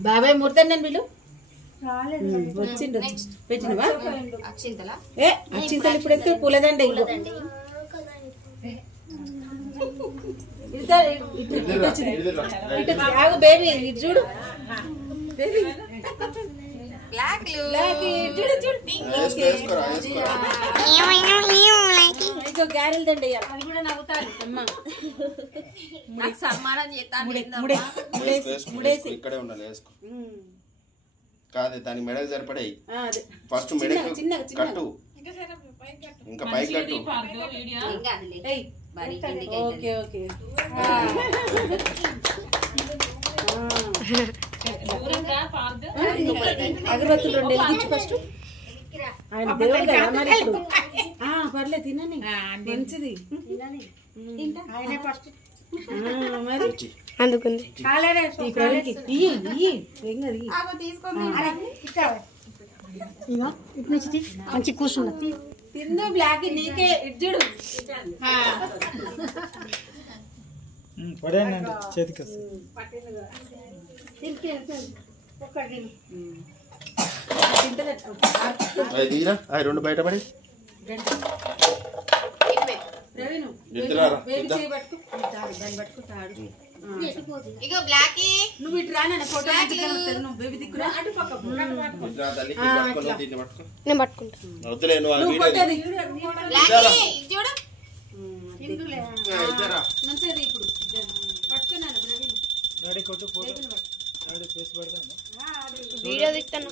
బాబాయ్ ముడతాను నేను వీళ్ళు వచ్చిండు పెట్టినవా ఏ అక్షింతలు ఇప్పుడు ఎత్తు పూలదండ ఆగు బేబీ ఇటు చూడు బేబీ గ్యారెల్ దండ అది కూడా నవ్వుతారు అమ్మా సన్మానం ఇక్కడే ఉండాలి వేసుకో కాదు దాని మెడకు సరిపడాయి ఫస్ట్ మెడకు కట్టు ఇంకా పైకి కట్టు ఓకే ఓకే అగరబత్తులు రెండు వెలిగించు ఫస్ట్ ఆయన దేవుడు కదా మరి ఇప్పుడు పర్లేదు తినని మంచిది మరి అందుకుంది మంచి కూర్చున్నా తిందు బ్లాక్ నీకే ఇడ్జుడు పడేనండి చేతికి రెండు బయట పడి నువ్వు ఇటు రానా ఫోటో నువ్వు బేబీ దిక్కురా నేను పట్టుకుంటా మంచిది ఇప్పుడు పట్టుకున్నాను వీడియో దిగుతాను